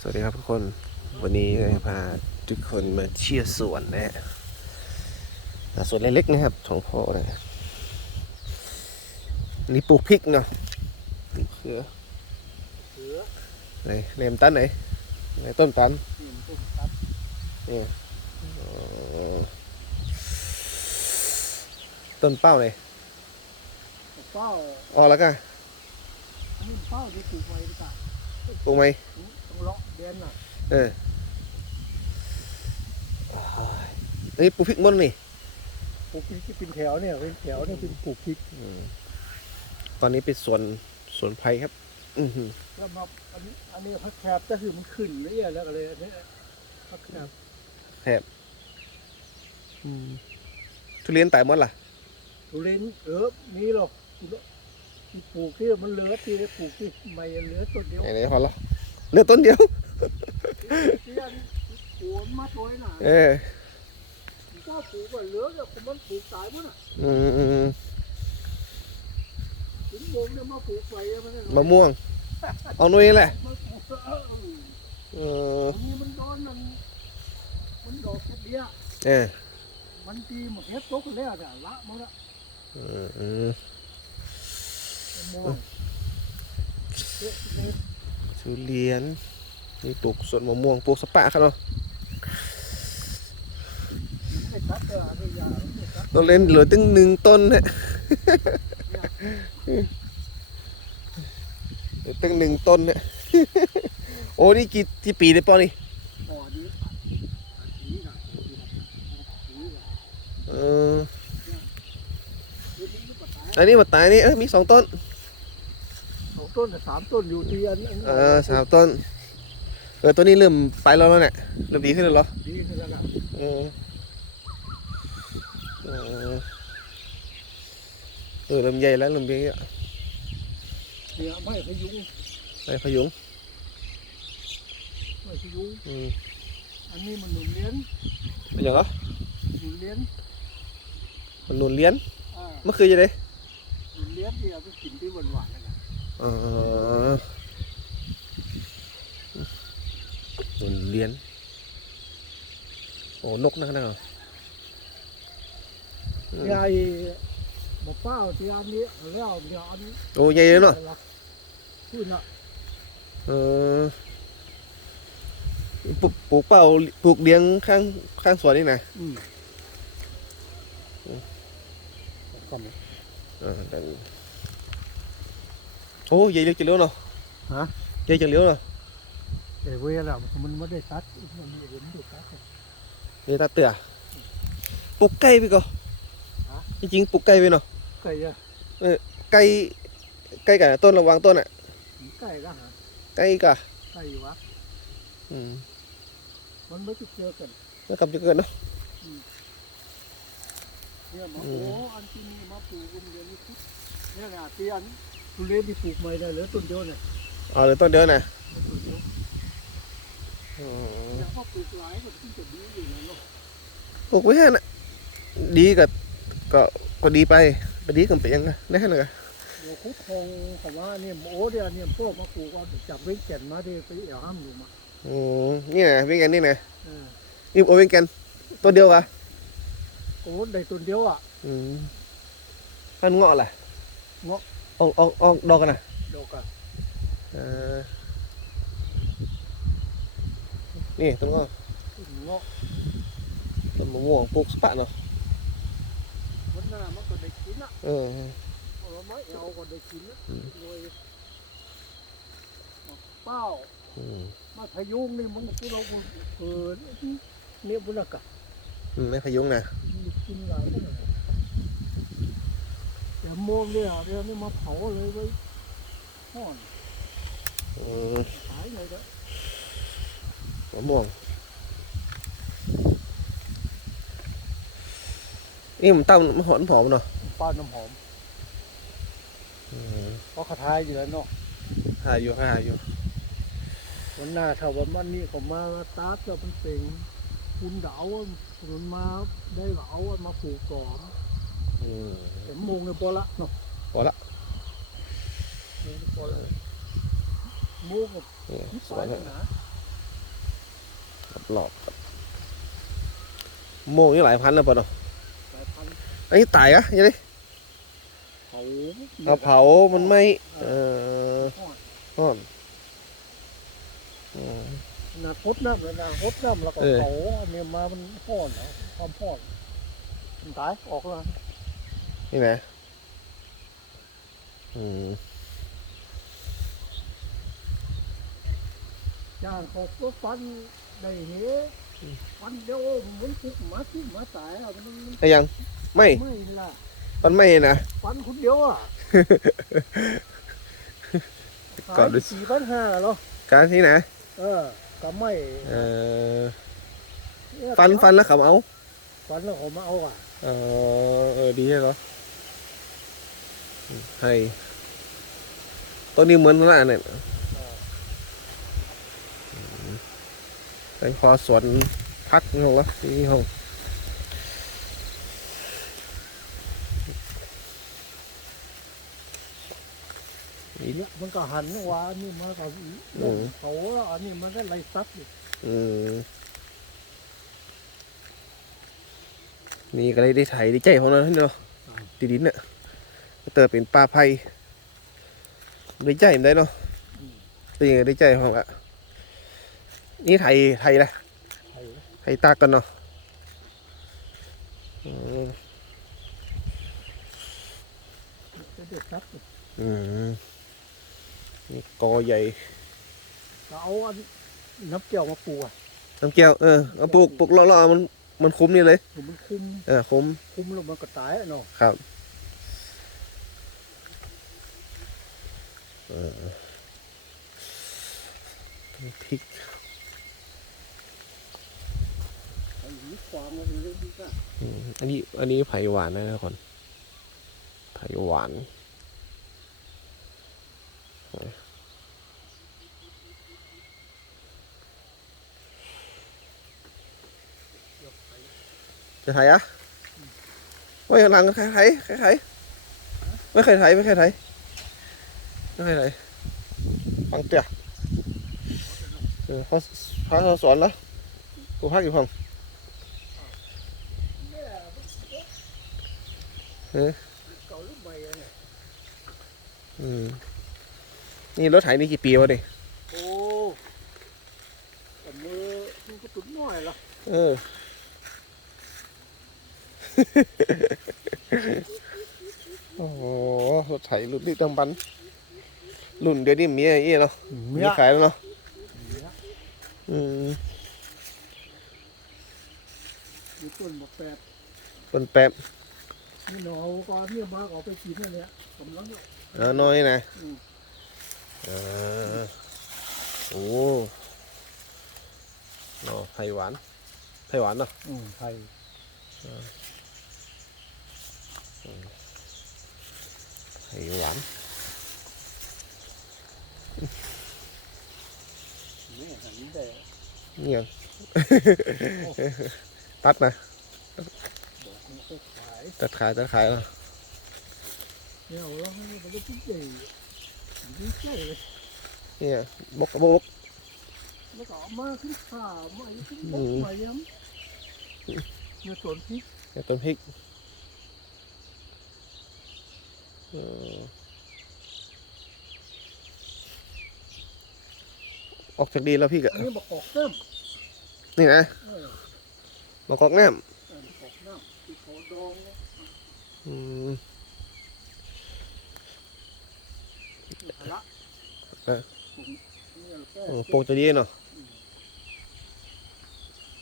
สวัสดีครับทุกคน วันนี้จะพาทุกคนมาเชี่ยวสวนนะฮะอ่าสวนเล็กๆนะครับของพ่อนะนี่ปลูกพริกเนาะปลูกเขือเสือไหนเนมตันไหนไหนต้นตันเห็นตุ้มครับนี่อ๋อต้นเป้าไหนเป้าอ๋อแล้วกันอันนี้เป้าที่ปลูกไว้ดีกว่าปลูกไหมต้อง เลาะเดือนน่ะเออเฮ้ยปลูกพริกหมดนี่ปลูกพริกที่เป็นแถวเนี่ยเป็นแถวเนี่ยเป็นปลูกพริกอืมตอนนี้เป็นสวนสวนไผ่ครับอือหือแล้วมาอันนี้อันนี้พักแคบก็คือมันขึ้นเลยอะแล้วก็เลยอันนี้พักแคบอืมทุเรียนตายหมดล่ะทุเรียนเออมีหรอกที่ปลูกที่มันเหลือที่ได้ปลูกที่ไม่เหลือต้นเดียวไหนๆพอแล้ว เหลือต้นเดียวเออก็ปลูกว่าเหลือเนี่ยมันปลูกตายหมดอะอืมอืมถึงโมงเนี่ยมาปลูกไปมันมะม่วงเอาหนุ่ยแหละเออมันนี้มันโดนมันมันดอกแค่เดียวเออมันตีหมดเฮ็ดตกแล้วเนี่ละมันละอืมอืมมองเฮ็ดเฮ็ด ทุเรียนนี่ปลูกสวนมะม่วงปลูกสปะครับเนาะเออไม่ยาเล่นเหลือตั้งหนึ่งต้นฮะเหลือตั้งหนึ่งต้นเนี่ยโอ้นี่กี่ที่ปีได้ปอนี่อันนะนี่เออนี่นี่ปัญหาอันนี้มาตายนี่เออมีสองต้น ต้นน่ะสามต้นอยู่ที่อันอันเออสามต้น เออตัวนี้เริ่มไปแล้วแล้วเนี่ยเริ่มดีขึ้นแล้วเหรอดีขึ้นแล้วล่ะเออเออเออเริ่มใหญ่แล้วเริ่มใหญ่แล้วเนี่ยไม่พยุงไอ้พยุงไม่พยุงอืมอันนี้มันหนุนเลี้ยนเป็นยังเหรอหนุนเลี้ยนมันหนุนเลี้ยนอ่าเมื่อคืนจะได้หนุนเลี้ยนที่เอาไปกินที่หวานหวานๆนะเออหนุนเลี้ยน โอ้นกนักนะเหรออืมที่ไอ้มะเป้าที่อันนี้แล้วเดี๋ยวอันนี้โอ้ใหญ่เลยเนาะพูดละเออปลูกปลูกเปล่าปลูกเลี้ยงข้างข้างสวนนี่นะอืมอืมก็มเออดันโอ้ใหญ่เล็กจังเลี้ยวเนาะฮะใหญ่จังเลี้ยวเนาะแต่เวลามันไม่ได้ ตัดมันไม่ได้ตัดนี่ตาเตือปลูกไก่ไปก่อนฮะจริงๆปลูกไก่ไปเนาะไก่อะไก่ไก่กันต้นระวังต้นอะไก่ก็หาไก่กะไก่วะอืมมันไม่ติดเจอกันแล้วกลับจะเกิดเนาะเนี่ยมาอืโอ้มอันที่นี่มาปลูกกันเดี๋ยวนี้เนี่ยนะที่อันทุเรียนที่ปลูกใหม่ได้เหลือต้นเดียวเนี่ยเอาเลยต้นเดียวนะต้นเดียวอ๋อแต่พอปลูกหลายก็ที่จะดีอยู่นะเนาะปลูกไว้แค่น่ะดีกับก็ก็ดีไปไปดีกันไปยังไงได้แค่นั้นกะเดี๋ยวคุกคงเขาว่าเนี่ยโอ้เดี๋ยวเนี่ยพวกมาปลูกเอาจับเว้นแก่นมาที่ไปเอี่ยวห้ามอยู่มาอืมนี่นะเป็นกันนี่นะเออนี่โอเป็นกันต้นเดียวกะโอ้ได้ต้นเดียวอะอืมอันเงาะล่ะเงาะ ออกออกออกดอกกันนะดอกอะเออนี่ต้นเงาะเงาะต้นมะม่วงปลูกสปะเนาะวันหน้ามันก็ได้กินอะเออเอาไม้เอาก็ได้กินนะอืมโดยเป้าอืมมาพยุงนี่มันก็เราเออเนี่ยบุญกะอืมไม่พยุงนะมีกินหลายคนเลย แต่โมงเนี่ยเดี๋ยวนี้มาเผาเลยไว้ห่อนอืมขายเลยเด้อมะม่วงนี่มันตั้มมันหอนผอมเนาะป้าน้ำหอมอืมเพราะเขาทายอยู่แล้วเนาะหาอยู่หาอยู่วันหน้าถ้าวันมันนี่เขามาตาร์ทแล้วมันเป็นคุณเดามันมาได้เหลามาปลูกก่อน อืมแต่โมงเนี่ยพอละเนาะพอละโมงเนี่ยพอละโมงกับนี่ที่สปวลายยแล้วนะหลอกครับโมงนี่หลายพันแล้วปะเนาะหลายพันอันนี้ตายอะยังไงเผาเอาเผามันไม่เออทอดอ่อนอืมนาพดน้ำเลยนาพดน้ำแล้วก็เออเผาอันนี้มามันห่อนเหรอความห่อนมันตายออกแล้ว นี่นะอืมย่างเขาก็ฟันได้เหฟันเดียวมันคุกหมาที่หมาตายอะมันมันไอ้ยัง ไม่ ไม่ล่ะมันไม่นะ ฟันคนเดียวอะก่อนดูสี่พันห้าเหรอการที่นะ เออก็ไม่ เออเอ๊ะฟันฟันแล้วเขาเอา ฟันแล้วเขามาเอาอะ เออ เออ ดีใช่เหรอ ให้ตัวนี้เหมือนนั่นแหละไปพอสวนพักนี่ห้องละนี่ห้องเนี่ยมันก็หันว่าอันนี่มากับเขาแล้วอันนี้มันได้ไรซับอยู่อืมนี่ก็เลยได้ไถได้ใจของเราเนาะดีดินเนี่ย เติบเป็นปลาไผ่ได้ใจมันได้เนาะได้ยังไงได้ใจของละนี่ไทยไทยนะไอ้ไทยตากกันเนาะอืมจะเด็ดซับอยู่อืมนี่กอใหญ่ก็เอาอันน้ำเกี่ยวมาปูอะน้ำแก้วเออเอาปลูกปลูกล่อๆมันมันคุ้มนี่เลย มันคุมเออคุ้มคุมแล้วมันก็ตายอะเนาะครับเออ พริกอันนี้อันนี้ไผ่หวานนะทุกคนไผ่หวานจะไทยอะไม่หลังใครไทยใครไทยไม่เคยไทยไม่เคยไทย ไม่เคยไทยฟังเตี้ยเออเขาพาเขาสอนแล้วกูพักอยู่ห้องเก่าหรือใหม่อะเนี่ยอืมนี่รถไถนี่กี่ปีวะนี่โอ้แต่มือมันก็ตุ่นน้อยละเออโอ้โหรถไถรุ่นนี้ต้องบัน รุ่นเดี๋ยวนี้มีอะไรเนาะมีขายแล้วเนาะอืมมีต้นมะแปดต้นแป๊บนี่หนอก็เนี่ยมาเอาไปกินนั่นแหละกำลังเนี่ยเออน้อยนะอืมเออโอ้เนาะไผ่หวานไผ่หวานเนาะอืมไทยไผ่หวาน เนี่ยหันแต่นี่ยังตัดนะบอกมันก็ขายตัดขาย เอามาขึ้นขามาอีกขึ้นบอืกมมาย้ำเนี่ยสวนพริกเนี่ยต้นพริกเออออกจากดีแล้วพี่กะอันนี้บอกกอกน้นี่นะำเออมากอกน้อันนี้กอกน้ำที่เขาดองเนี่ยำอืมหาละเออผมเนี่ยแค่อืมปลูกตัวนี้เนาะ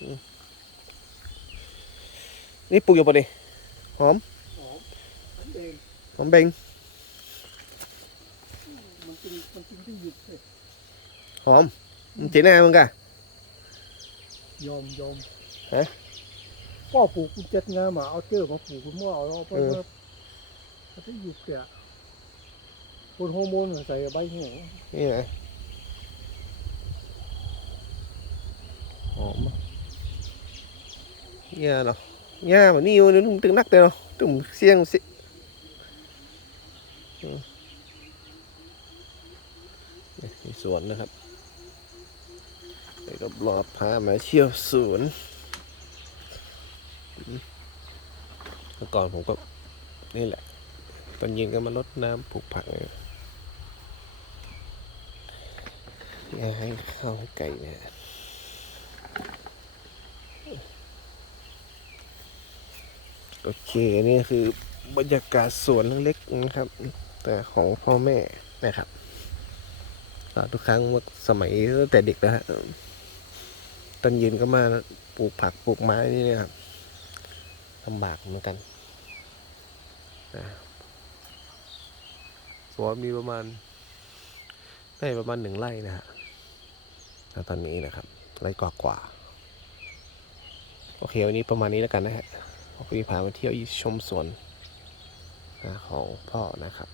อืมนี่ปลูกอยู่ปะนี่หอมหอมอันเองหอมเบงมันจริงมันจริงที่หยุดเลยหอม มันเจ๋งแน่มึงกะยอมยอมฮะพ่อปลูกกุญเจ็ดงามาเอาเจอมาปลูกคุณพ่อเอาเราไปเออว่ามันที่หยุดเนี่ยคนฮอร์โมนใส่ใบหัวนี่นะหอมอะเนี่ยเนาะเนี่ยแบบนี้อยู่นึงตึงนักเลยเนาะตึงเสียงสิอืมนี่มีสวนนะครับ ไปรอบๆพามาเที่ยวสวนเมื่อก่อนผมก็นี่แหละ ตอนเย็นก็มารดน้ำปลูกผักเลยนี่ให้เข้าให้ไก่เนี่ยโอเค นี่คือบรรยากาศสวนเล็กๆนะครับ แต่ของพ่อแม่นะครับทุกครั้งว่าสมัยตั้งแต่เด็กนะฮะ อนเย็นก็มาปลูกผักปลูกไม้นี่นะครับลำบากเหมือนกันสวนมีประมาณได้ประมาณหนึ่งไร่นะฮะตอนนี้นะครับไร่กว่าๆโอเควันนี้ประมาณนี้แล้วกันนะฮะผมพามาเที่ยวชมสวนของพ่อนะครับ